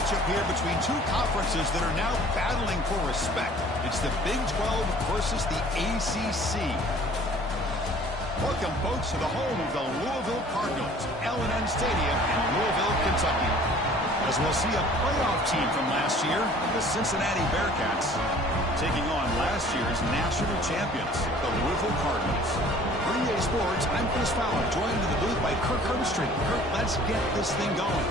matchup here between two conferences that are now battling for respect. It's the Big 12 versus the ACC. Welcome, folks, to the home of the Louisville Cardinals, L&N Stadium in Louisville, Kentucky. As we'll see a playoff team from last year, the Cincinnati Bearcats, taking on last year's national champions, the Louisville Cardinals. For EA Sports, I'm Chris Fowler, joined in the booth by Kirk Herbstreit. Kirk, let's get this thing going.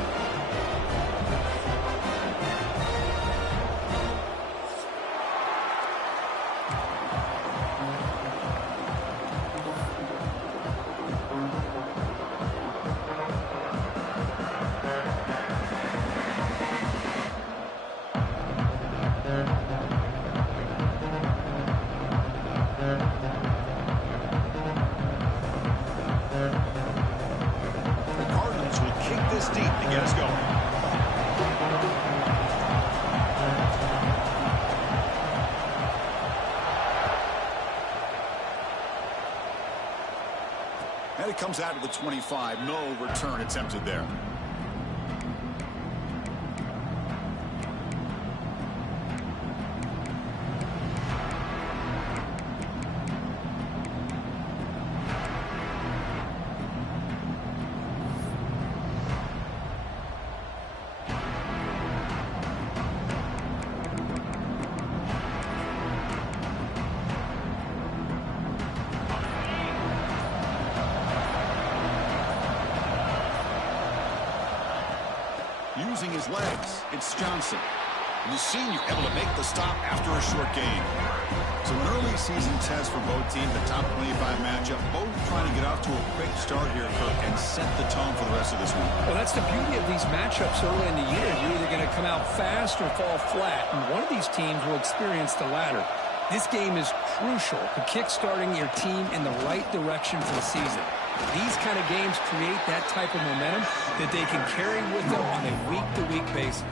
And it comes out of the 25. No return attempted there. Using his legs, it's Johnson. The senior able to make the stop after a short gain. So an early season test for both teams, the top 25 matchup, both trying to get off to a quick start here, Kirk, and set the tone for the rest of this week. Well, that's the beauty of these matchups early in the year. You're either going to come out fast or fall flat, and one of these teams will experience the latter. This game is crucial to kick-starting your team in the right direction for the season. These kind of games create that type of momentum that they can carry with them on a week-to-week basis.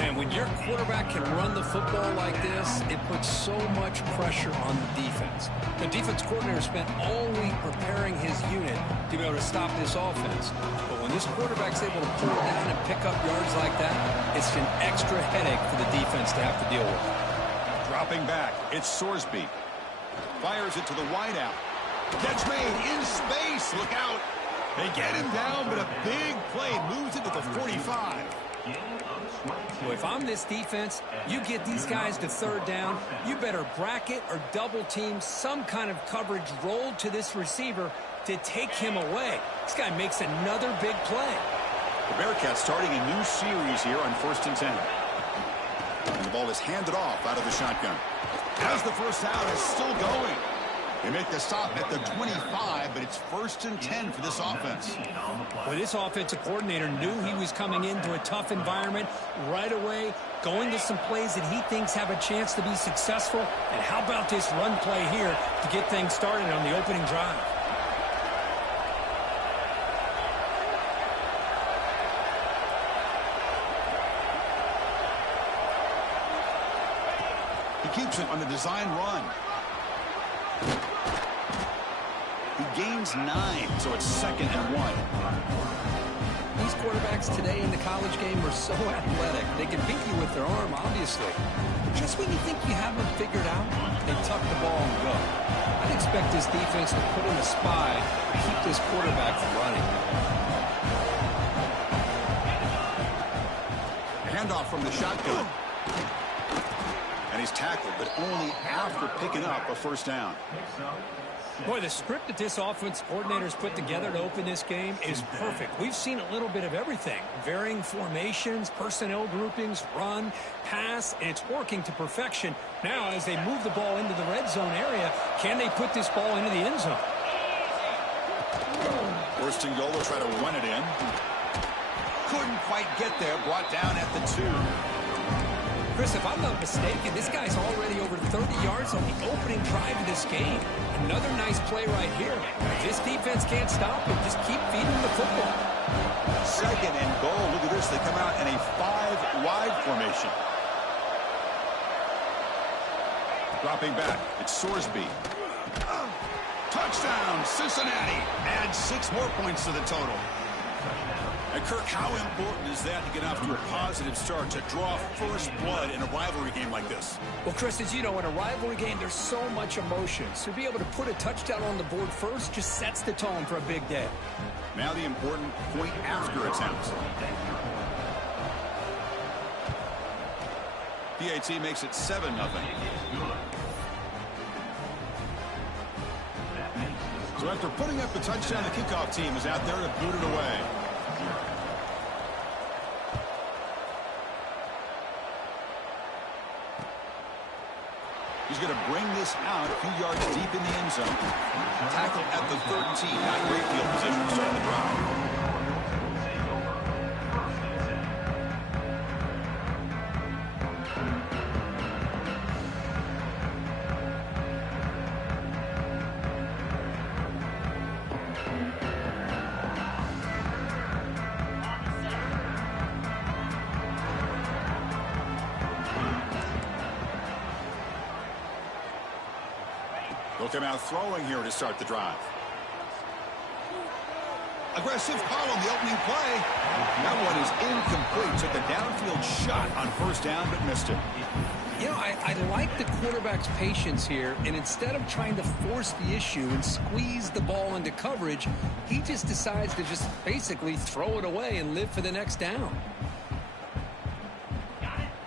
Man, when your quarterback can run the football like this, it puts so much pressure on the defense. The defense coordinator spent all week preparing his unit to be able to stop this offense. But when this quarterback's able to pull down and pick up yards like that, it's an extra headache for the defense to have to deal with. Dropping back, it's Sorsby. Fires it to the wideout. Catch made in space. Look out. They get him down, but a big play moves into the 45. Well, if I'm this defense, you get these guys to third down, you better bracket or double team some kind of coverage rolled to this receiver to take him away. This guy makes another big play. The Bearcats starting a new series here on 1st and 10. And the ball is handed off out of the shotgun. As the first down is still going. They make the stop at the 25, but it's 1st and 10 for this offense. Well, this offensive coordinator knew he was coming into a tough environment right away, going to some plays that he thinks have a chance to be successful. And how about this run play here to get things started on the opening drive? He keeps it on the design run. He gains 9, so it's 2nd and 1. These quarterbacks today in the college game are so athletic. They can beat you with their arm, obviously. Just when you think you have them figured out, they tuck the ball and go. I'd expect this defense to put in a spy to keep this quarterback from running. Handoff from the shotgun. And he's tackled, but only after picking up a first down. Boy, the script that this offense coordinator's put together to open this game is perfect. We've seen a little bit of everything. Varying formations, personnel groupings, run, pass, and it's working to perfection. Now, as they move the ball into the red zone area, can they put this ball into the end zone? 1st and goal, they'll try to run it in. Couldn't quite get there, brought down at the 2. Chris, if I'm not mistaken, this guy's already over 30 yards on the opening drive of this game. Another nice play right here. If this defense can't stop it, just keep feeding the football. 2nd and goal. Look at this. They come out in a 5-wide formation. Dropping back. It's Sorsby. Touchdown, Cincinnati. Add 6 more points to the total. And Kirk, how important is that to get off to a positive start, to draw first blood in a rivalry game like this? Well, Chris, as you know, in a rivalry game, there's so much emotion. So to be able to put a touchdown on the board first just sets the tone for a big day. Now the important point after attempt. PAT makes it 7-0. So after putting up the touchdown, the kickoff team is out there to boot it away. He's going to bring this out a few yards deep in the end zone. Tackle at the 13. Not great field position to start the drive. He'll come out throwing here to start the drive. Aggressive call on the opening play. That one is incomplete. Took a downfield shot on first down, but missed it. You know, I like the quarterback's patience here, and instead of trying to force the issue and squeeze the ball into coverage, he just decides to just basically throw it away and live for the next down.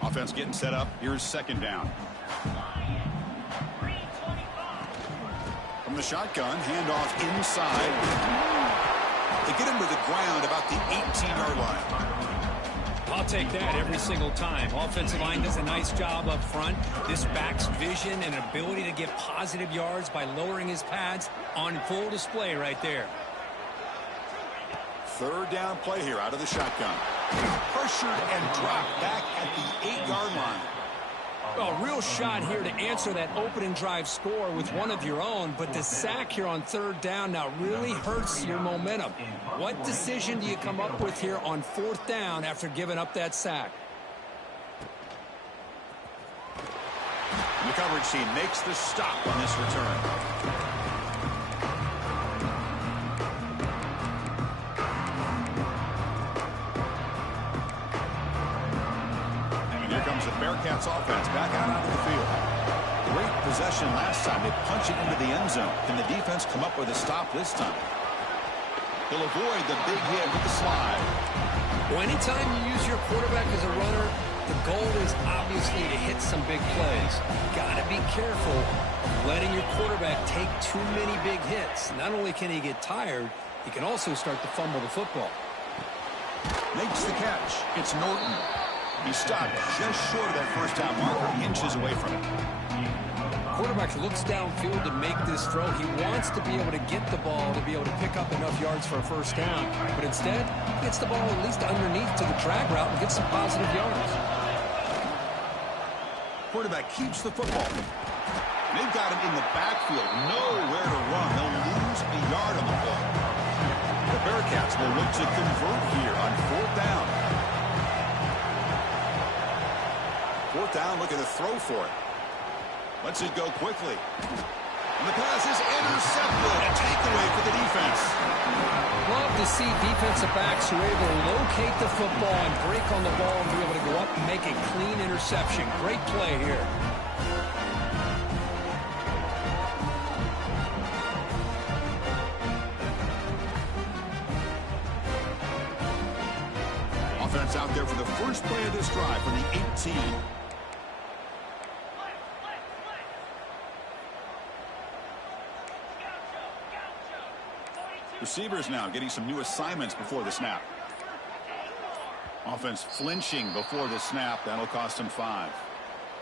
Offense getting set up. Here's second down. From the shotgun, handoff inside. They get him to the ground about the 18-yard line. I'll take that every single time. Offensive line does a nice job up front. This back's vision and ability to get positive yards by lowering his pads on full display right there. Third down play here out of the shotgun. Pressured and dropped back at the 8-yard line. A real shot here to answer that opening drive score with one of your own, but the sack here on third down now really hurts your momentum. What decision do you come up with here on fourth down after giving up that sack? The coverage team makes the stop on this return. Bearcats offense back out onto the field. Great possession last time. They punch it into the end zone. Can the defense come up with a stop this time? He'll avoid the big hit with the slide. Well, anytime you use your quarterback as a runner, the goal is obviously to hit some big plays. Got to be careful of letting your quarterback take too many big hits. Not only can he get tired, he can also start to fumble the football. Makes the catch. It's Norton. He stopped just short of that first down marker, inches away from it. Quarterback looks downfield to make this throw. He wants to be able to get the ball to be able to pick up enough yards for a first down. But instead, he gets the ball at least underneath to the drag route and gets some positive yards. Quarterback keeps the football. They've got him in the backfield. Nowhere to run. They'll lose a yard on the play. The Bearcats will look to convert here on fourth down. Fourth down, looking to throw for it. Lets it go quickly. And the pass is intercepted. A takeaway for the defense. Love to see defensive backs who are able to locate the football and break on the ball and be able to go up and make a clean interception. Great play here. Offense out there for the first play of this drive from the 18. Receivers now getting some new assignments before the snap. Offense flinching before the snap. That'll cost him 5.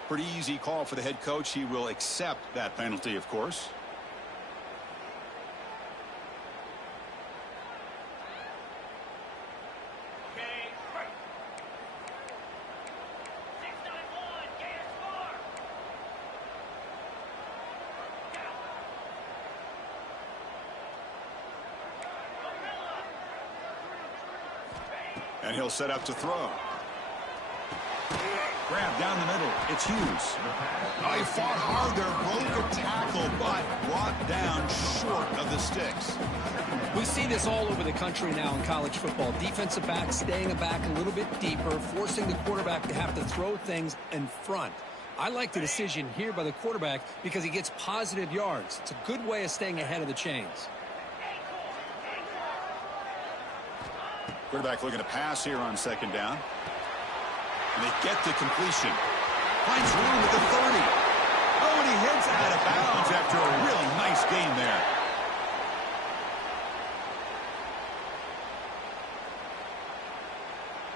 Pretty easy call for the head coach. He will accept that penalty, of course. And he'll set up to throw. Grab down the middle. It's Hughes. Oh, he fought hard there. Broke a tackle, but brought down short of the sticks. We see this all over the country now in college football. Defensive backs staying back a little bit deeper, forcing the quarterback to have to throw things in front. I like the decision here by the quarterback because he gets positive yards. It's a good way of staying ahead of the chains. Quarterback looking to pass here on second down. And they get the completion. Finds room at the 30. Oh, and he heads out of bounds after a really nice gain there.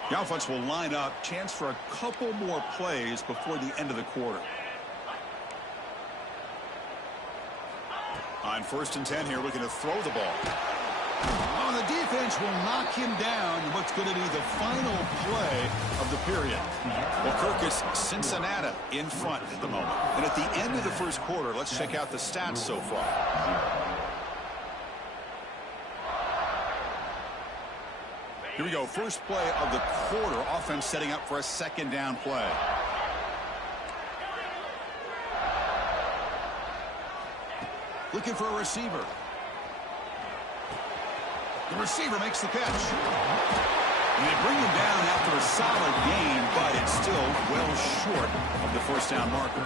The offense will line up. Chance for a couple more plays before the end of the quarter. On 1st and 10 here, looking to throw the ball. Oh, the defense will knock him down in what's going to be the final play of the period. Well, Kirk, it's Cincinnati in front at the moment. And at the end of the first quarter, let's check out the stats so far. Here we go. First play of the quarter. Offense setting up for a second down play. Looking for a receiver. The receiver makes the catch. And they bring him down after a solid gain, but it's still well short of the first down marker.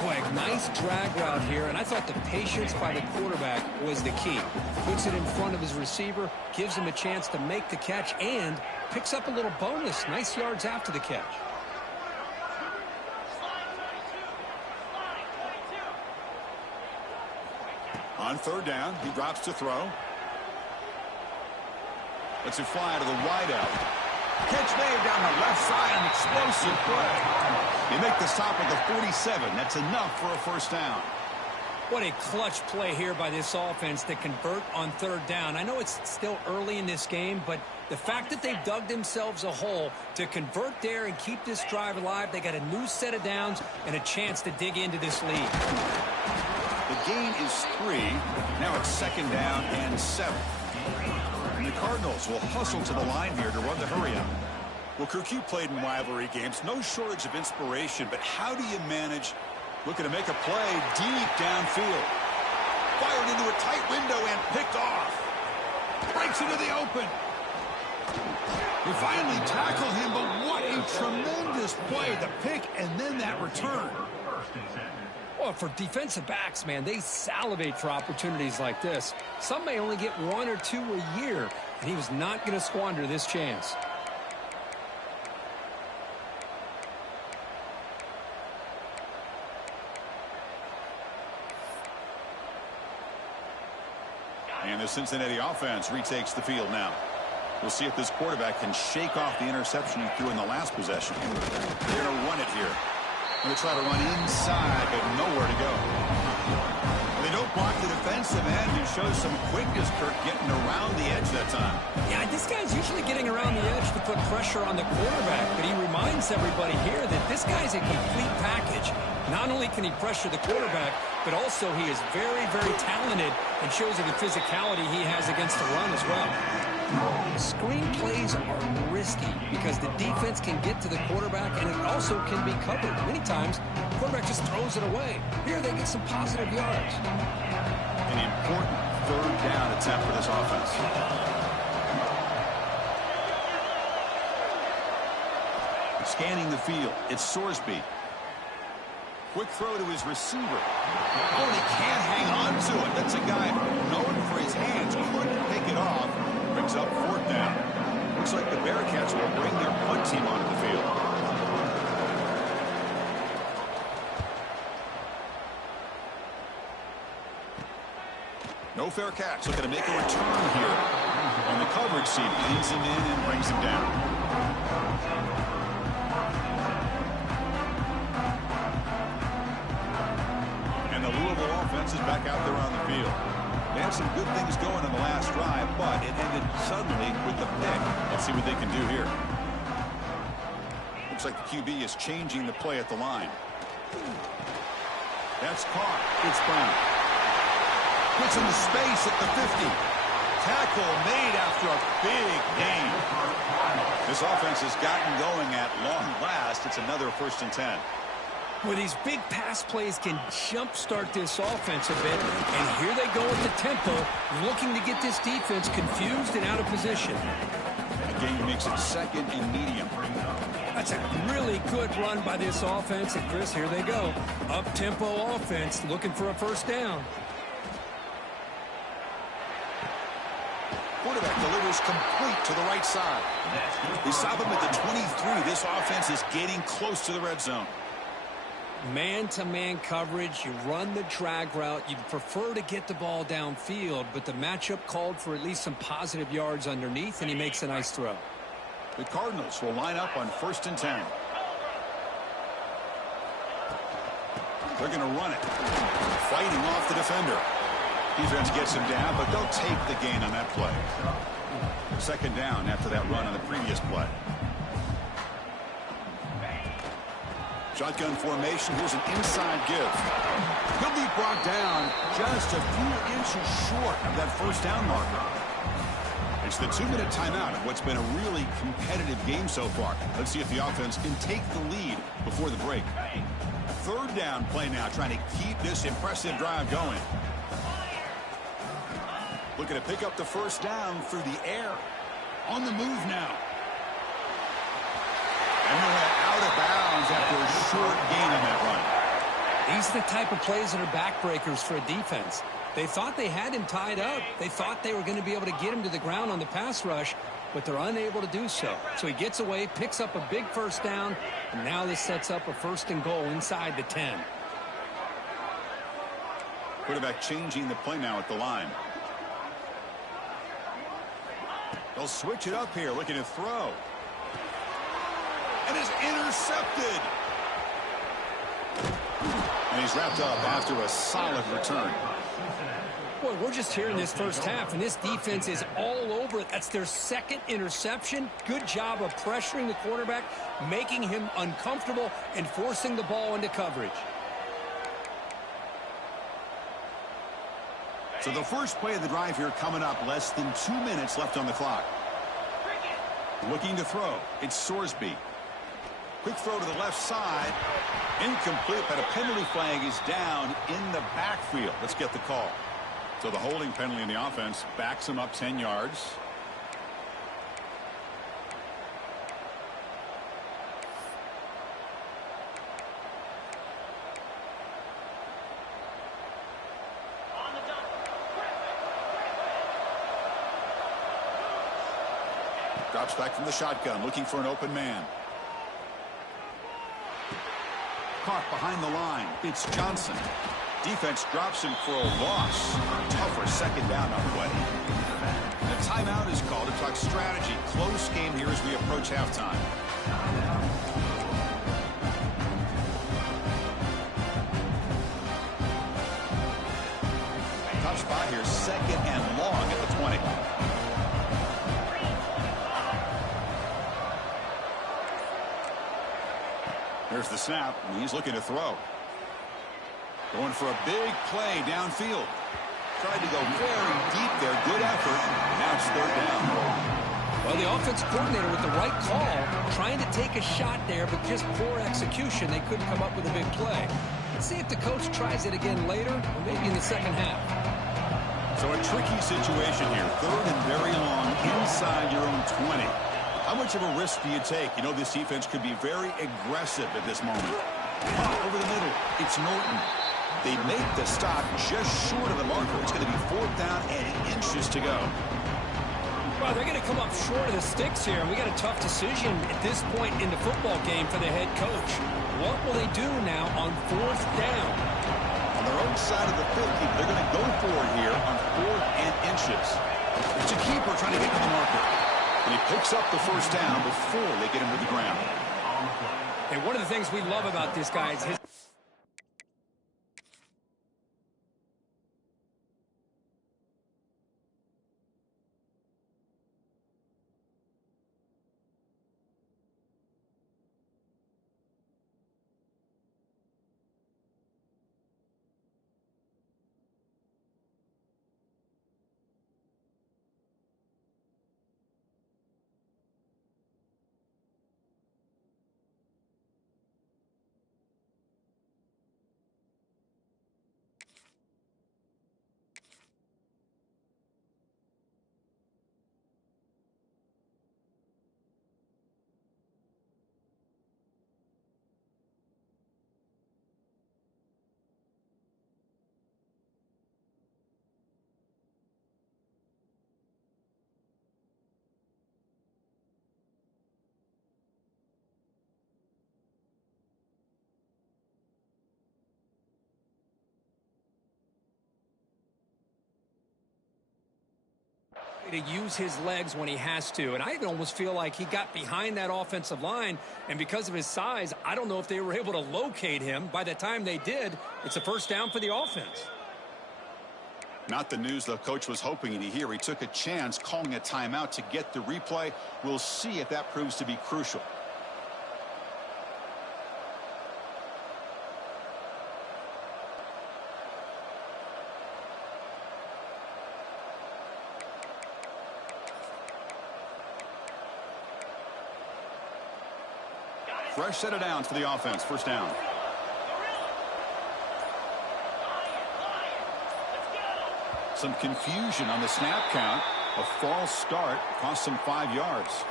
Boy, nice drag route here, and I thought the patience by the quarterback was the key. Puts it in front of his receiver, gives him a chance to make the catch, and picks up a little bonus. Nice yards after the catch. On 3rd down, he drops to throw. Lets it fly to the wideout. Catch made down the left side, an explosive play. They make the stop at the 47. That's enough for a first down. What a clutch play here by this offense to convert on 3rd down. I know it's still early in this game, but the fact that they've dug themselves a hole to convert there and keep this drive alive, they got a new set of downs and a chance to dig into this lead. The gain is 3. Now it's 2nd down and 7. And the Cardinals will hustle to the line here to run the hurry up. Well, Kirk, you played in rivalry games. No shortage of inspiration, but how do you manage looking to make a play deep downfield? Fired into a tight window and picked off. Breaks into the open. They finally tackle him, but what a tremendous play. The pick and then that return. Well, for defensive backs, man, they salivate for opportunities like this. Some may only get 1 or 2 a year, and he was not going to squander this chance. And the Cincinnati offense retakes the field now. We'll see if this quarterback can shake off the interception he threw in the last possession. They're going to run it here. Going to try to run inside, but nowhere to go. They don't block the defensive end and shows some quickness, Kirk, getting around the edge that time. Yeah, this guy's usually getting around the edge to put pressure on the quarterback, but he reminds everybody here that this guy's a complete package. Not only can he pressure the quarterback, but also he is very, very talented and shows you the physicality he has against the run as well. Screen plays are risky because the defense can get to the quarterback and it also can be covered. Many times, the quarterback just throws it away. Here they get some positive yards. An important 3rd down attempt for this offense. Scanning the field, it's Sorsby. Quick throw to his receiver. Oh, and he can't hang on to it. That's a guy known for his hands. Couldn't pick it off. Brings up 4th down. Looks like the Bearcats will bring their punt team onto the field. No fair catch. Looking to make a return here. And the coverage team leads him in and brings him down. And the Louisville offense is back out there on the field. They had some good things going in the last drive, but it ended suddenly with the pick. Let's see what they can do here. Looks like the QB is changing the play at the line. That's caught. It's Brown. Puts him to space at the 50. Tackle made after a big gain. This offense has gotten going at long last. It's another 1st and 10. Well, these big pass plays can jumpstart this offense a bit, and here they go with the tempo, looking to get this defense confused and out of position. Again, makes it second and medium. That's a really good run by this offense. And, Chris, here they go. Up-tempo offense looking for a first down. Quarterback delivers complete to the right side. They stop him at the 23. This offense is getting close to the red zone. Man-to-man coverage, you run the drag route. You'd prefer to get the ball downfield, but the matchup called for at least some positive yards underneath, and he makes a nice throw. The Cardinals will line up on 1st and 10. They're going to run it. Fighting off the defender. Defense gets him down, but they'll take the gain on that play. 2nd down after that run on the previous play. Shotgun formation. Here's an inside give. He'll be brought down just a few inches short of that first down marker. It's the 2-minute timeout of what's been a really competitive game so far. Let's see if the offense can take the lead before the break. 3rd down play now, trying to keep this impressive drive going. Looking to pick up the first down through the air. On the move now. And he went out of bounds after a short gain on that run. These are the type of plays that are backbreakers for a defense. They thought they had him tied up. They thought they were going to be able to get him to the ground on the pass rush, but they're unable to do so. So he gets away, picks up a big first down, and now this sets up a 1st and goal inside the 10. Quarterback changing the play now at the line. They'll switch it up here, looking to throw. And is intercepted. And he's wrapped up after a solid return. Boy, we're just here in this first half, and this defense is all over it. That's their 2nd interception. Good job of pressuring the quarterback, making him uncomfortable, and forcing the ball into coverage. So the first play of the drive here coming up. Less than 2 minutes left on the clock. Looking to throw. It's Sorsby. Quick throw to the left side. Incomplete, but a penalty flag is down in the backfield. Let's get the call. So the holding penalty in the offense backs him up 10 yards. Drops back from the shotgun, looking for an open man. Caught behind the line. It's Johnson. Defense drops him for a loss. Tougher 2nd down on the way. A timeout is called to talk strategy. Close game here as we approach halftime. Tough spot here. 2nd and long at the 20. There's the snap, and he's looking to throw. Going for a big play downfield. Tried to go very deep there. Good effort. Now it's 3rd down. Well, the offensive coordinator with the right call, trying to take a shot there, but just poor execution. They couldn't come up with a big play. Let's see if the coach tries it again later, or maybe in the 2nd half. So a tricky situation here. 3rd and very long inside your own 20. How much of a risk do you take? You know, this defense could be very aggressive at this moment. Over the middle, it's Norton. They make the stop just short of the marker. It's going to be 4th down and inches to go. Well, they're going to come up short of the sticks here, and we got a tough decision at this point in the football game for the head coach. What will they do now on 4th down? On their own side of the 50, they're going to go for it here on 4th and inches. It's a keeper trying to get to the marker. And he picks up the first down before they get him to the ground. And one of the things we love about this guy is his to use his legs when he has to. And I almost feel like he got behind that offensive line, and because of his size, I don't know if they were able to locate him. By the time they did, it's a first down for the offense. Not the news the coach was hoping to hear. He took a chance calling a timeout to get the replay. We'll see if that proves to be crucial. Fresh set of downs for the offense. First down. Some confusion on the snap count. A false start cost him 5 yards.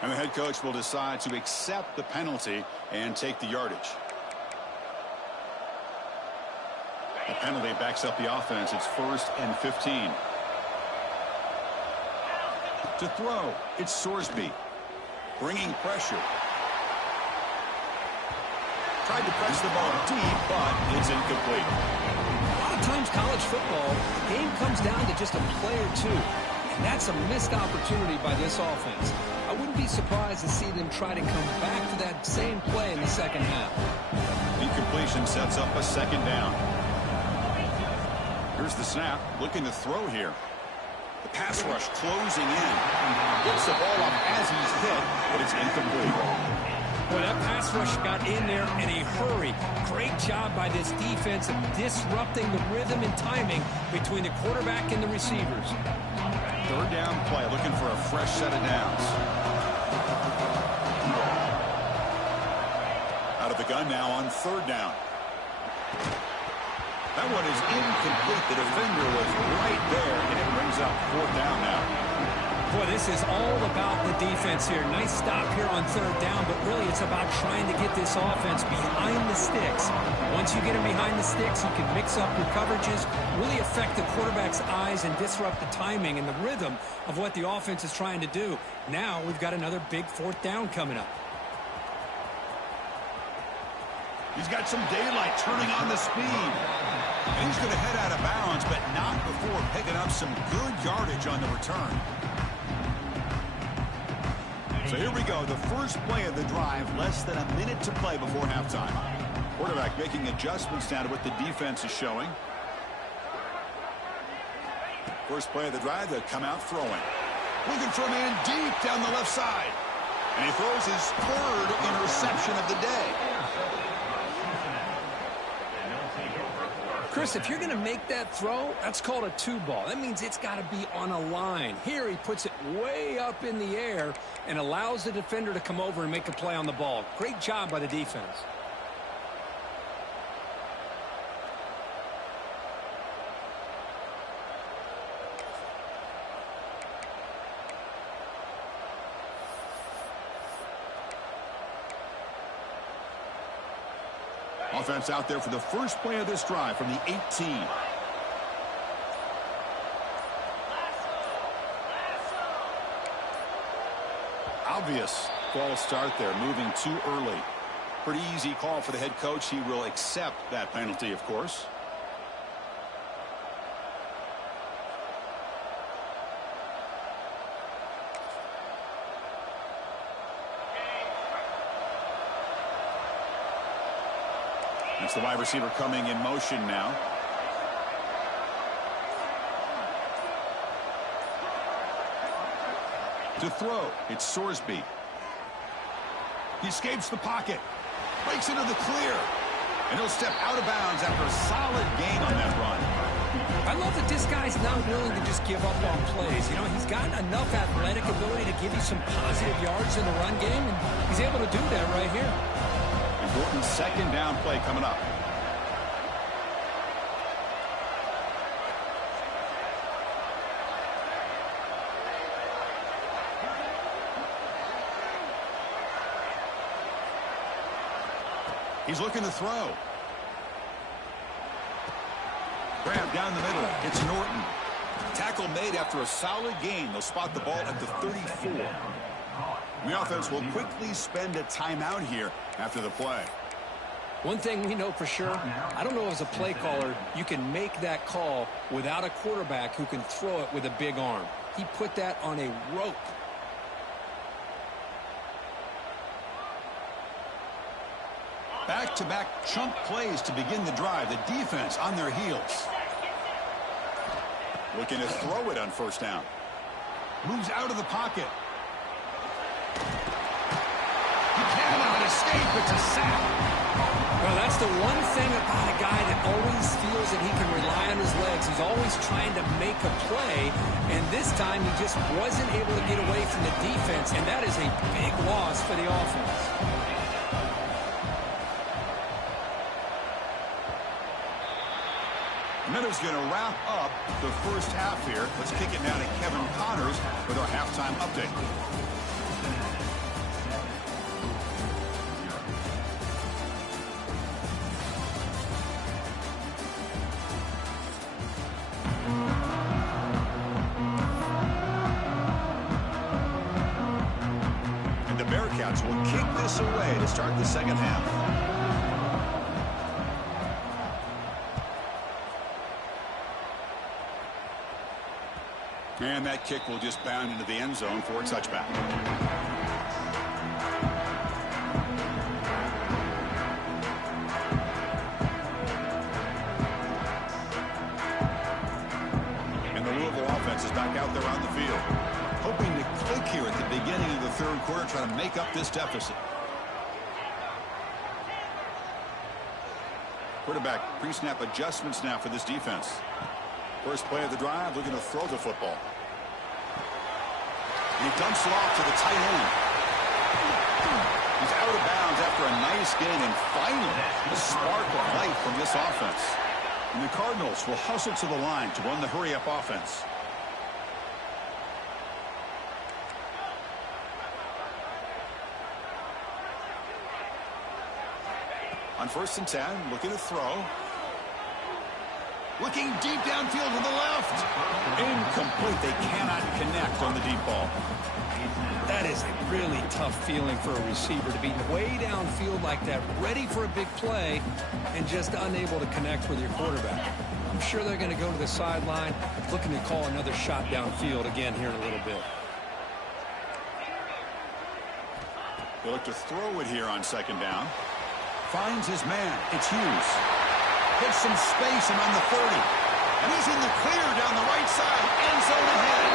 And the head coach will decide to accept the penalty and take the yardage. The penalty backs up the offense. It's 1st and 15. To throw, it's Sorsby. Bringing pressure. Tried to press the ball deep, but it's incomplete. A lot of times college football, the game comes down to just a play or two. And that's a missed opportunity by this offense. I wouldn't be surprised to see them try to come back to that same play in the second half. Incompletion sets up a second down. Here's the snap. Looking to throw here. The pass rush closing in. Gets the ball up as he's hit, but it's incomplete. Boy, that pass rush got in there in a hurry. Great job by this defense of disrupting the rhythm and timing between the quarterback and the receivers. Third down play, looking for a fresh set of downs. Out of the gun now on third down. That one is incomplete. The defender was right there, and it brings up fourth down now. Boy, this is all about the defense here. Nice stop here on third down, but really it's about trying to get this offense behind the sticks. Once you get him behind the sticks, you can mix up your coverages, really affect the quarterback's eyes and disrupt the timing and the rhythm of what the offense is trying to do. Now we've got another big fourth down coming up. He's got some daylight turning on the speed. And he's going to head out of bounds, but not before picking up some good yardage on the return. So here we go, the first play of the drive, less than a minute to play before halftime. Quarterback making adjustments now to what the defense is showing. First play of the drive, they'll come out throwing. Looking for a man deep down the left side. And he throws his third interception of the day. Chris, if you're going to make that throw, that's called a two ball. That means it's got to be on a line. Here he puts it way up in the air and allows the defender to come over and make a play on the ball. Great job by the defense. Offense out there for the first play of this drive from the 18. Obvious false start there, moving too early. Pretty easy call for the head coach. He will accept that penalty, of course. It's the wide receiver coming in motion now. To throw, it's Sorsby. He escapes the pocket, breaks into the clear, and he'll step out of bounds after a solid gain on that run. I love that this guy's not willing to just give up on plays. You know, he's got enough athletic ability to give you some positive yards in the run game, and he's able to do that right here. Important second down play coming up. He's looking to throw. Grab down the middle. It's Norton. Tackle made after a solid gain. They'll spot the ball at the 34. The offense will quickly spend a timeout here after the play. One thing we know for sure, I don't know as a play caller, you can make that call without a quarterback who can throw it with a big arm. He put that on a rope. Back-to-back chunk plays to begin the drive. The defense on their heels. Looking to throw it on first down. Moves out of the pocket. He cannot escape. It's a sack. Well, that's the one thing about a guy that always feels that he can rely on his legs. He's always trying to make a play, and this time he just wasn't able to get away from the defense, and that is a big loss for the offense. Minuta's going to wrap up the first half here. Let's kick it now to Kevin Connors with our halftime update. And the Bearcats will kick this away to start the second half. And that kick will just bound into the end zone for a touchback. And the Louisville offense is back out there on the field, hoping to click here at the beginning of the third quarter, trying to make up this deficit. Quarterback pre-snap adjustments now for this defense. First play of the drive, looking to throw the football. And he dumps it off to the tight end. He's out of bounds after a nice gain, and finally, a spark of life from this offense. And the Cardinals will hustle to the line to run the hurry-up offense. On 1st and 10, looking to throw. Looking deep downfield to the left. Incomplete. They cannot connect on the deep ball. That is a really tough feeling for a receiver to be way downfield like that, ready for a big play, and just unable to connect with your quarterback. I'm sure they're going to go to the sideline, looking to call another shot downfield again here in a little bit. They look to throw it here on second down. Finds his man. It's Hughes. Gets some space and on the 30. And he's in the clear down the right side. End zone ahead.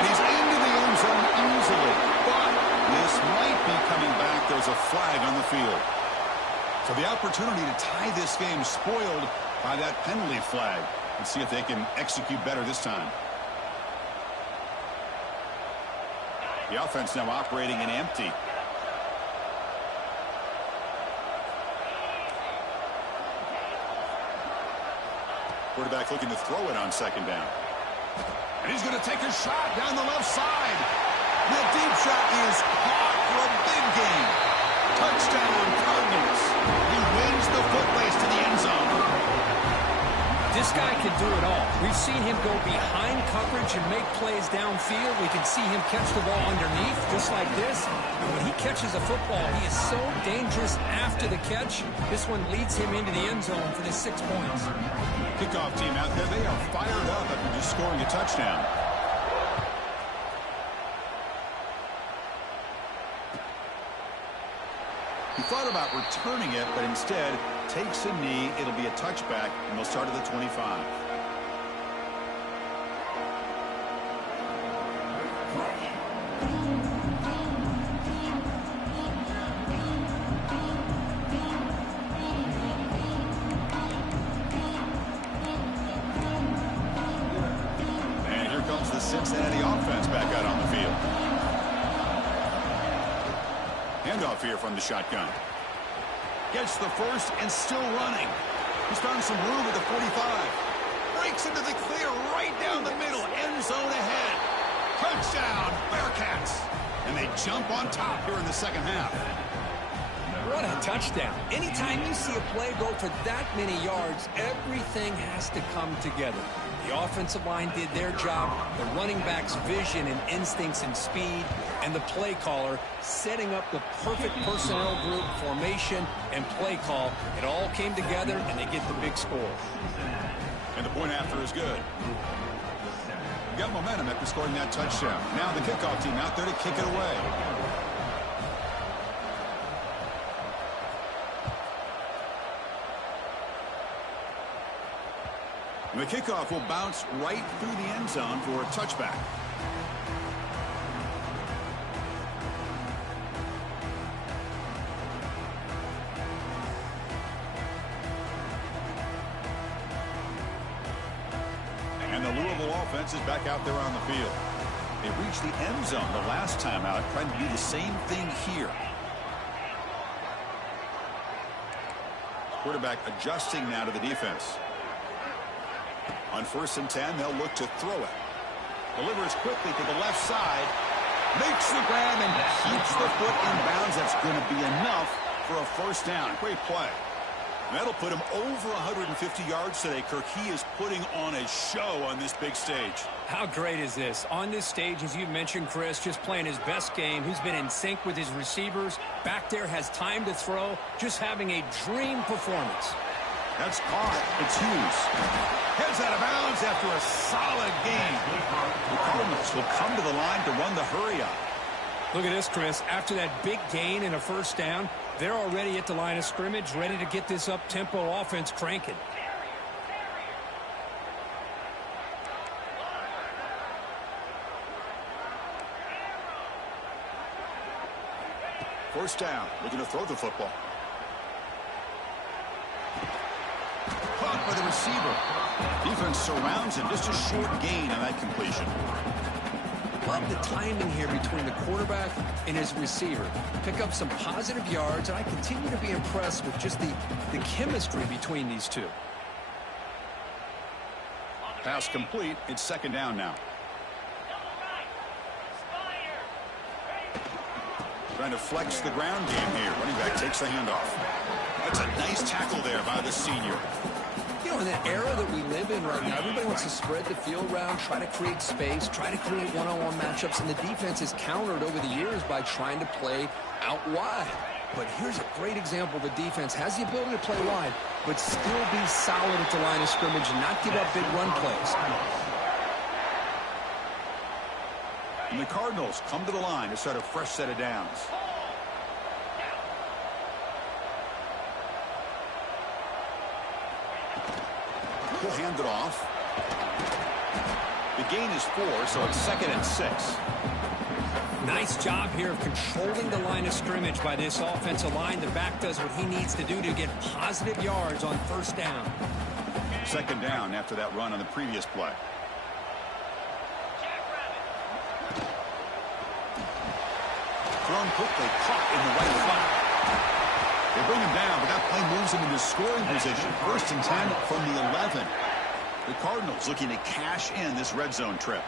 And he's into the end zone easily. But this might be coming back. There's a flag on the field. So the opportunity to tie this game spoiled by that penalty flag. Let's see if they can execute better this time. The offense now operating in empty. Quarterback looking to throw it on second down. And he's going to take a shot down the left side. The deep shot is caught for a big gain. Touchdown, Cardinals. He wins the foot race to the end zone. This guy can do it all. We've seen him go behind coverage and make plays downfield. We can see him catch the ball underneath, just like this. And when he catches a football, he is so dangerous after the catch. This one leads him into the end zone for the 6 points. Kickoff team out there, they are fired up after just scoring a touchdown. He thought about returning it, but instead takes a knee. It'll be a touchback, and they'll start at the 25. And here comes the Cincinnati offense back out on the field. Handoff here from the shotgun. Gets the first and still running. He's found some room at the 45. Breaks into the clear right down the middle. End zone ahead. Touchdown, Bearcats. And they jump on top here in the second half. What a touchdown. Anytime you see a play go for that many yards, everything has to come together. The offensive line did their job, the running back's vision and instincts and speed, and the play caller setting up the perfect personnel group, formation, and play call. It all came together, and they get the big score. And the point after is good. You got momentum after scoring that touchdown. Now the kickoff team out there to kick it away. And the kickoff will bounce right through the end zone for a touchback. And the Louisville offense is back out there on the field. They reached the end zone the last time out, trying to do the same thing here. Quarterback adjusting now to the defense. On 1st and 10, they'll look to throw it. Delivers quickly to the left side. Makes the grab and keeps the foot in bounds. That's going to be enough for a first down. Great play. That'll put him over 150 yards today, Kirk. He is putting on a show on this big stage. How great is this? On this stage, as you mentioned, Chris, just playing his best game. He's been in sync with his receivers. Back there, has time to throw. Just having a dream performance. That's caught. It's Hughes. Heads out of bounds after a solid game. The Cardinals will come to the line to run the hurry-up. Look at this, Chris. After that big gain and a first down, they're already at the line of scrimmage, ready to get this up-tempo offense cranking. First down, looking to throw the football. Caught by the receiver. Defense surrounds him. Just a short gain on that completion. Love the timing here between the quarterback and his receiver. Pick up some positive yards, and I continue to be impressed with just the chemistry between these two. Pass complete. It's second down now. Trying to flex the ground game here. Running back takes the handoff. That's a nice tackle there by the senior. You know, in the era that we live in right now, everybody wants to spread the field around, try to create space, try to create one-on-one matchups, and the defense is countered over the years by trying to play out wide. But here's a great example. The defense has the ability to play wide, but still be solid at the line of scrimmage and not give up big run plays. And the Cardinals come to the line to start a fresh set of downs. We'll hand it off. The gain is 4, so it's 2nd and 6. Nice job here of controlling the line of scrimmage by this offensive line. The back does what he needs to do to get positive yards on first down. Second down after that run on the previous play. Thrown quickly, caught in the right flat. They bring him down, but that play moves him into scoring position. 1st and 10 from the 11. The Cardinals looking to cash in this red zone trip.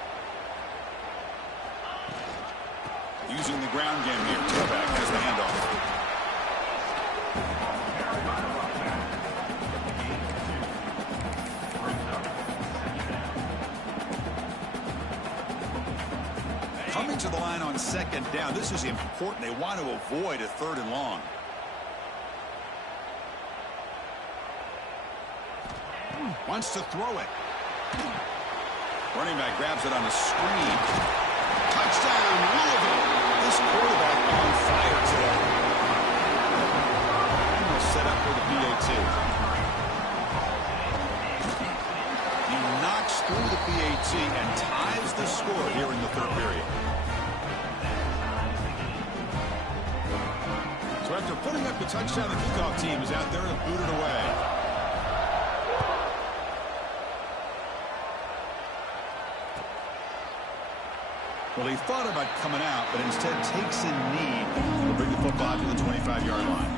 Using the ground game here. Tailback has the handoff. Coming to the line on second down. This is important. They want to avoid a 3rd and long. Wants to throw it. Running back grabs it on a screen. Touchdown, Louisville. This quarterback on fire today. And they'll set up for the PAT. He knocks through the PAT and ties the score here in the 3rd period. So after putting up the touchdown, the kickoff team is out there to boot it away. Well, he thought about coming out, but instead takes a knee to bring the football to the 25-yard line.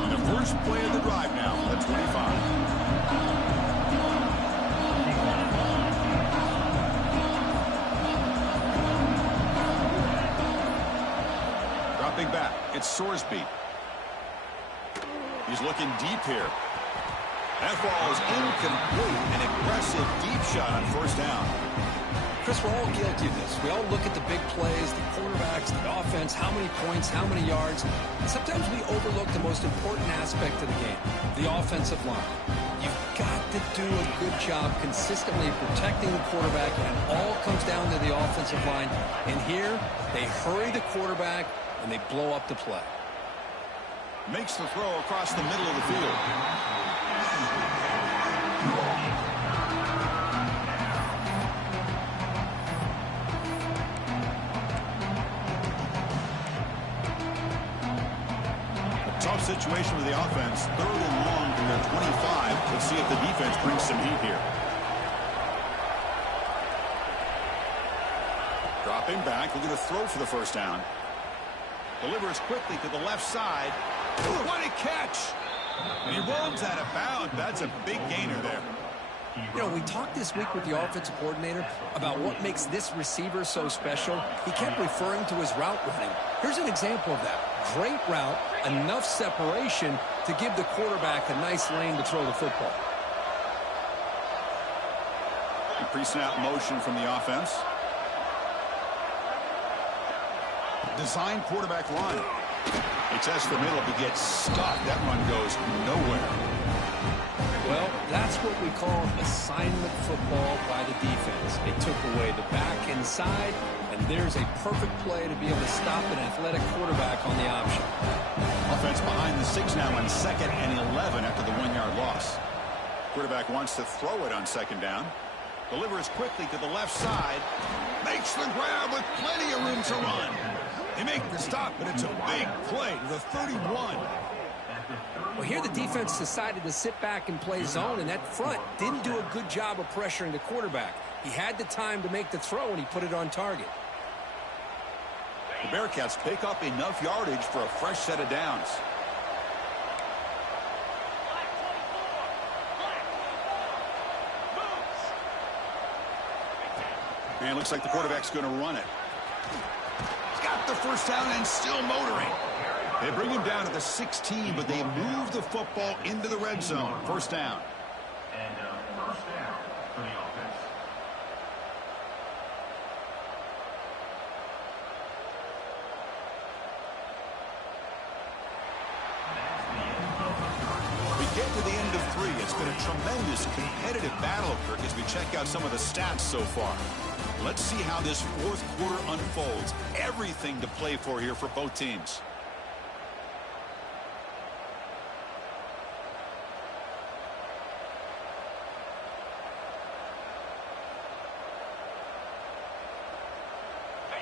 And the first play of the drive now, the 25. Dropping back, it's Sorsby. He's looking deep here. That ball is incomplete. An aggressive deep shot on first down. Chris, we're all guilty of this. We all look at the big plays, the quarterbacks, the offense, how many points, how many yards. And sometimes we overlook the most important aspect of the game, the offensive line. You've got to do a good job consistently protecting the quarterback, and it all comes down to the offensive line. And here, they hurry the quarterback, and they blow up the play. Makes the throw across the middle of the field. Tough situation with the offense. 3rd and long from their 25. Let's see if the defense brings some heat here. Dropping back. Looking to throw for the first down. Delivers quickly to the left side. Ooh, what a catch! And he rolls out of bounds. That's a big gainer there. You know, we talked this week with the offensive coordinator about what makes this receiver so special. He kept referring to his route running. Here's an example of that. Great route, enough separation to give the quarterback a nice lane to throw the football. Pre-snap motion from the offense. Design quarterback run. He tests the middle, but gets stuck. That run goes nowhere. Well, that's what we call assignment football by the defense. They took away the back inside, and there's a perfect play to be able to stop an athletic quarterback on the option. Offense behind the 6 now on 2nd and 11 after the 1-yard loss. Quarterback wants to throw it on 2nd down. Delivers quickly to the left side. Makes the grab with plenty of room to run. They make the stop, but it's a big play to the 31. Well, here the defense decided to sit back and play zone, and that front didn't do a good job of pressuring the quarterback. He had the time to make the throw, and he put it on target. The Bearcats pick up enough yardage for a fresh set of downs. And it looks like the quarterback's going to run it. He's got the first down and still motoring. They bring him down to the 16, but they move the football into the red zone. First down. And first down for the offense. We get to the end of 3. It's been a tremendous competitive battle, Kirk, as we check out some of the stats so far. Let's see how this 4th quarter unfolds. Everything to play for here for both teams.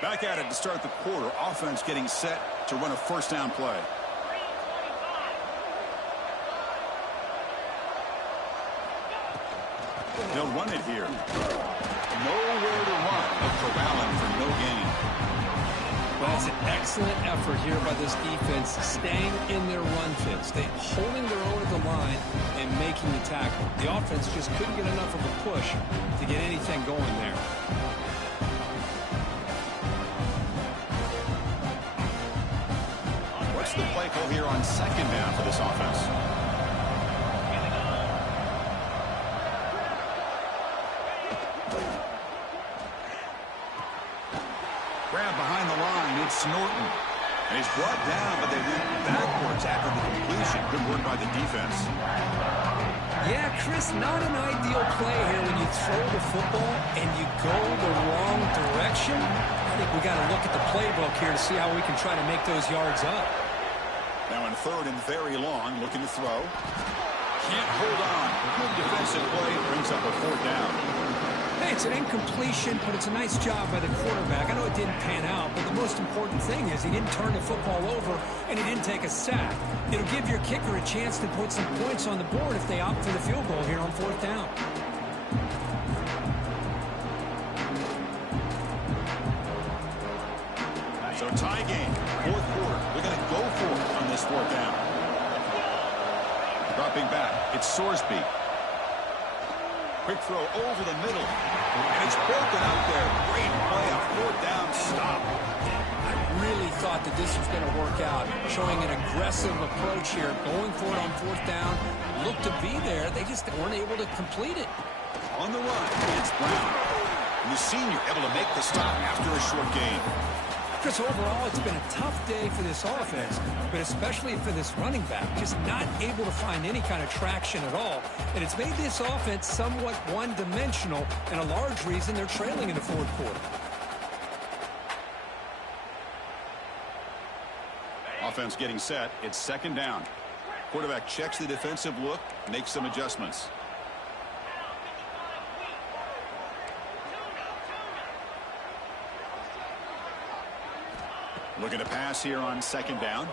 Back at it to start the quarter. Offense getting set to run a first down play. They'll run it here. Nowhere to run, but corralling for no gain. Well, that's an excellent effort here by this defense, staying in their run fits. They holding their own at the line and making the tackle. The offense just couldn't get enough of a push to get anything going there. What's the play call here on 2nd down for this offense? Grab behind the line. It's Norton. And he's brought down, but they went backwards after the completion. Good work by the defense. Yeah, Chris, not an ideal play here when you throw the football and you go the wrong direction. I think we got to look at the playbook here to see how we can try to make those yards up. Now in 3rd and very long, looking to throw. Can't hold on. Good defensive play. Brings up a 4th down. Hey, it's an incompletion, but it's a nice job by the quarterback. I know it didn't pan out, but the most important thing is he didn't turn the football over and he didn't take a sack. It'll give your kicker a chance to put some points on the board if they opt for the field goal here on 4th down. So tie game, 4th quarter. They're going to go for it on this 4th down. Dropping back, it's Sorsby. Quick throw over the middle. And it's broken out there. Great play, a 4th down stop. I really thought thought that this was going to work out, showing an aggressive approach here, going for it on fourth down, looked to be there. They just weren't able to complete it. On the run, it's Brown. The senior able to make the stop after a short gain. Chris, overall, it's been a tough day for this offense, but especially for this running back, just not able to find any kind of traction at all. And it's made this offense somewhat one-dimensional, and a large reason they're trailing in the fourth quarter. Offense getting set. It's second down. Quarterback checks the defensive look, makes some adjustments. Looking to pass here on second down.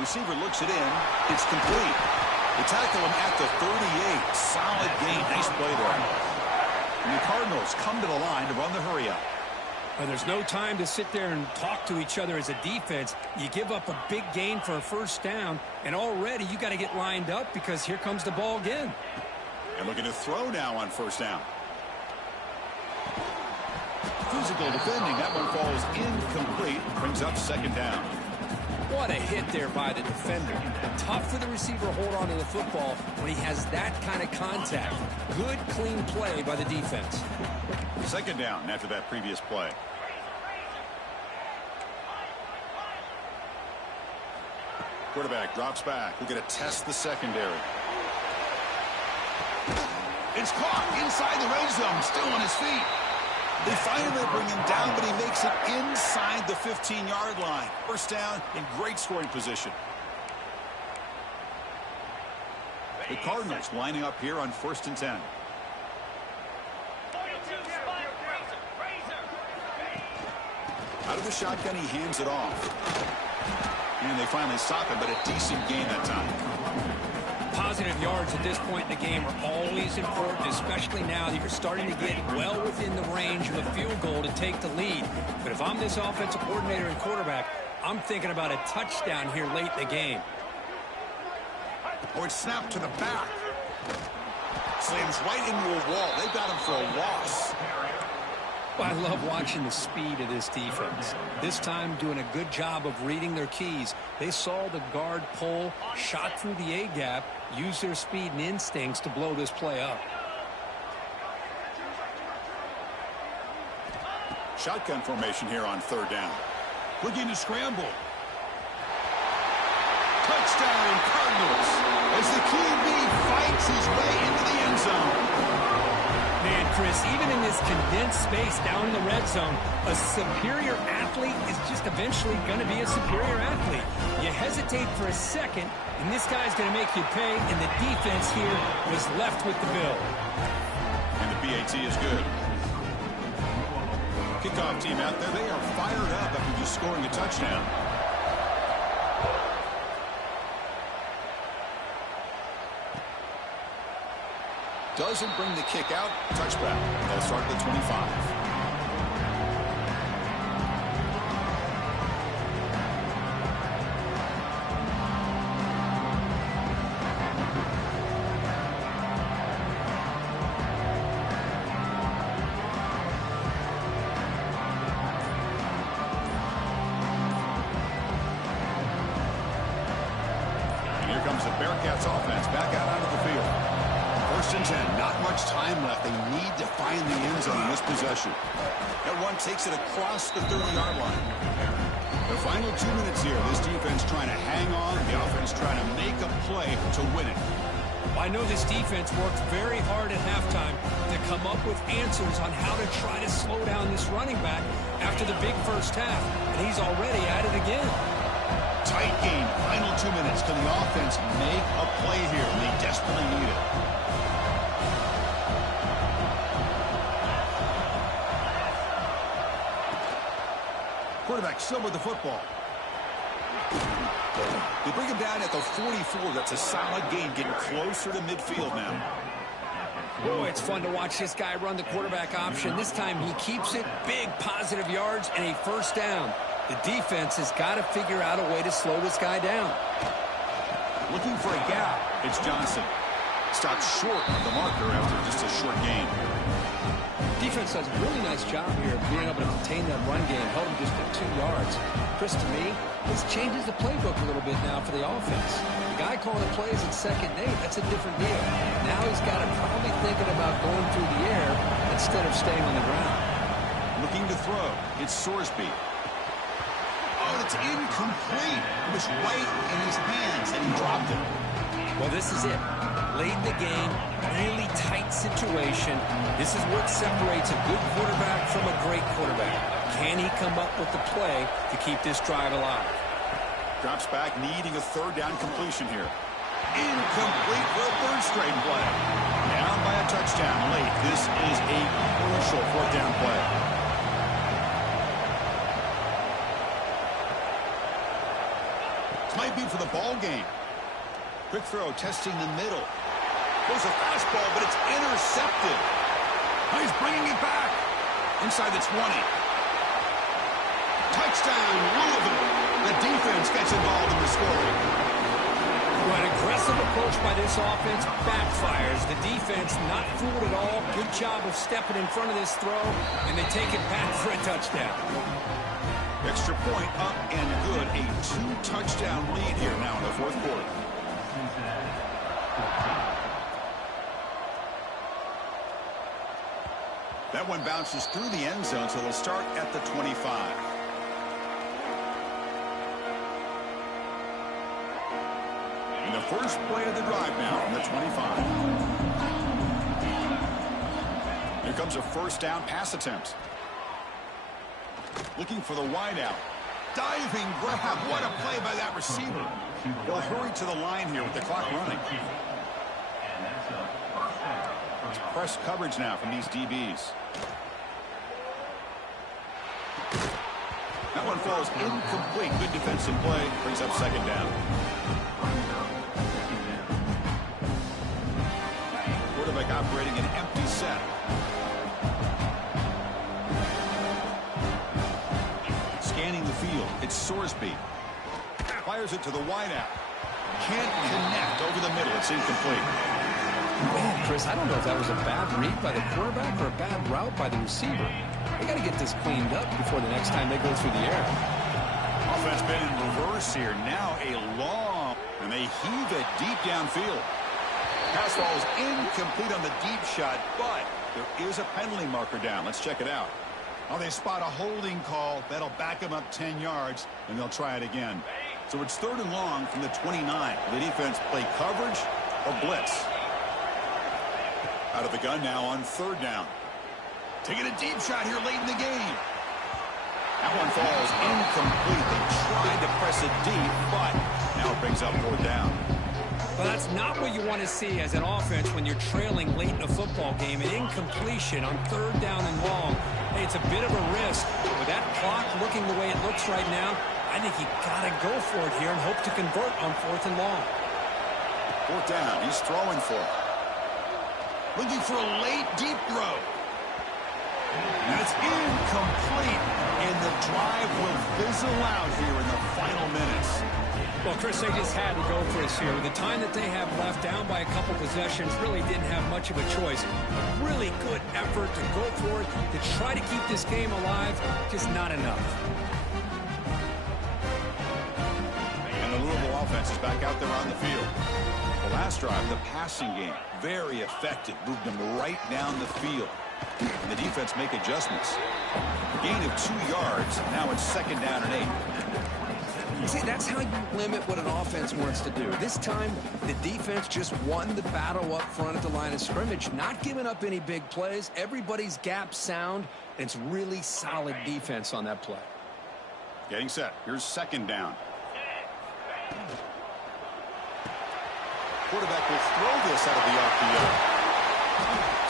Receiver looks it in. It's complete. They tackle him at the 38. Solid gain. Nice play there. And the Cardinals come to the line to run the hurry up. Well, there's no time to sit there and talk to each other as a defense. You give up a big gain for a first down, and already you got to get lined up because here comes the ball again. And looking to throw now on first down. Physical defending. That one falls incomplete. Brings up second down. What a hit there by the defender. Tough for the receiver to hold on to the football when he has that kind of contact. Good, clean play by the defense. Second down after that previous play. Quarterback drops back. We're going to test the secondary. It's caught inside the red zone. Still on his feet. They finally bring him down, but he makes it inside the 15-yard line. First down in great scoring position. The Cardinals lining up here on 1st and 10. Out of the shotgun, he hands it off. And they finally stop him, but a decent gain that time. Positive yards at this point in the game are always important, especially now that you're starting to get well within the range of a field goal to take the lead. But if I'm this offensive coordinator and quarterback, I'm thinking about a touchdown here late in the game. Or it's snapped to the back. Slams right into a wall. They've got him for a loss. Well, I love watching the speed of this defense. This time doing a good job of reading their keys. They saw the guard pull, shot through the A-gap, used their speed and instincts to blow this play up. Shotgun formation here on third down. Looking to scramble. Touchdown Cardinals as the QB fights his way into the end zone. Man, Chris, even in this condensed space down in the red zone, a superior athlete is just eventually going to be a superior athlete. You hesitate for a second, and this guy's going to make you pay, and the defense here was left with the bill. And the PAT is good. Kickoff team out there, they are fired up after just scoring a touchdown. Doesn't bring the kick out. Touchback. They'll start at the 25. And here comes the Bearcats offense back out onto the field. 1st and 10. Not much time left. They need to find the end zone in this possession. That one takes it across the 30-yard line. The final 2 minutes here. This defense trying to hang on. The offense trying to make a play to win it. I know this defense worked very hard at halftime to come up with answers on how to try to slow down this running back after the big first half. And he's already at it again. Tight game. Final 2 minutes. Can the offense make a play here? And they desperately need it. Quarterback still with the football. They bring him down at the 44. That's a solid gain, getting closer to midfield now. Boy, it's fun to watch this guy run the quarterback option. This time he keeps it, big positive yards, and a first down. The defense has got to figure out a way to slow this guy down. Looking for a gap. It's Johnson. Stopped short of the marker after just a short gain. Defense does a really nice job here of being able to contain that run game, held him just at 2 yards. Chris, to me, this changes the playbook a little bit now for the offense. The guy calling the plays at 2nd and 8, that's a different deal. Now he's got him probably thinking about going through the air instead of staying on the ground. Looking to throw. It's Sorsby. Oh, it's incomplete. It was right in his hands, and he dropped it. Well, this is it. Late in the game, really tight situation. This is what separates a good quarterback from a great quarterback. Can he come up with the play to keep this drive alive? Drops back, needing a 3rd down completion here. Incomplete for a 3rd straight play. Down by a touchdown late. This is a crucial 4th down play. This might be for the ball game. Quick throw, testing the middle. Goes a fastball, but it's intercepted. Oh, he's bringing it back. Inside the 20. Touchdown, Louisville. The defense gets involved in the scoring. Well, an aggressive approach by this offense backfires. The defense not fooled at all. Good job of stepping in front of this throw, and they take it back for a touchdown. Extra point up and good. A 2-touchdown lead here now in the 4th quarter. That one bounces through the end zone, so they'll start at the 25. And the first play of the drive now from the 25. Here comes a 1st down pass attempt. Looking for the wideout. Diving grab. What a play by that receiver. They'll hurry to the line here with the clock running. It's press coverage now from these DBs. That one falls incomplete. Good defensive play. Brings up 2nd down. Quarterback operating an empty set. Scanning the field. It's Sorsby. Fires it to the wideout. Can't connect over the middle. It's incomplete. Man, Chris, I don't know if that was a bad read by the quarterback or a bad route by the receiver. They got to get this cleaned up before the next time they go through the air. Offense been in reverse here. Now a long, and they heave it deep downfield. Pass ball is incomplete on the deep shot, but there is a penalty marker down. Let's check it out. Oh, they spot a holding call. That'll back them up 10 yards, and they'll try it again. So it's 3rd and long from the 29. The defense play coverage or blitz. Out of the gun now on 3rd down. Taking a deep shot here late in the game. That one falls incomplete. They tried to press it deep, but now it brings up 4th down. Well, that's not what you want to see as an offense when you're trailing late in a football game. An incompletion on 3rd down and long. Hey, it's a bit of a risk. With that clock looking the way it looks right now, I think you got to go for it here and hope to convert on 4th and long. 4th down. He's throwing for it. Looking for a late deep throw. And it's incomplete. And the drive will fizzle out here in the final minutes. Well, Chris, they just had to go for us here. With the time that they have left, down by a couple possessions, really didn't have much of a choice. A really good effort to go for it, to try to keep this game alive, just not enough. And the Louisville offense is back out there on the field. The last drive, the passing game, very effective. Moved them right down the field. And the defense make adjustments. A gain of 2 yards. Now it's 2nd down and 8. See, that's how you limit what an offense wants to do. This time, the defense just won the battle up front at the line of scrimmage, not giving up any big plays. Everybody's gap sound, and it's really solid defense on that play. Getting set. Here's 2nd down. Quarterback will throw this out of the RPO.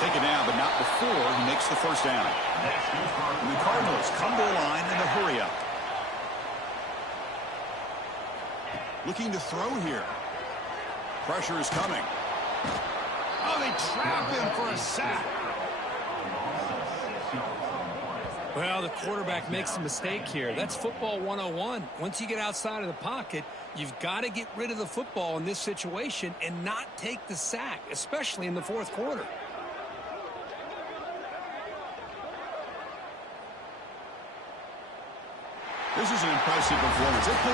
Taken down, but not before he makes the 1st down. And the Cardinals come to the line in a hurry up. Looking to throw here. Pressure is coming. Oh, they trap him for a sack. Well, the quarterback makes a mistake here. That's football 101. Once you get outside of the pocket, you've got to get rid of the football in this situation and not take the sack, especially in the 4th quarter. This is an impressive performance. They pulled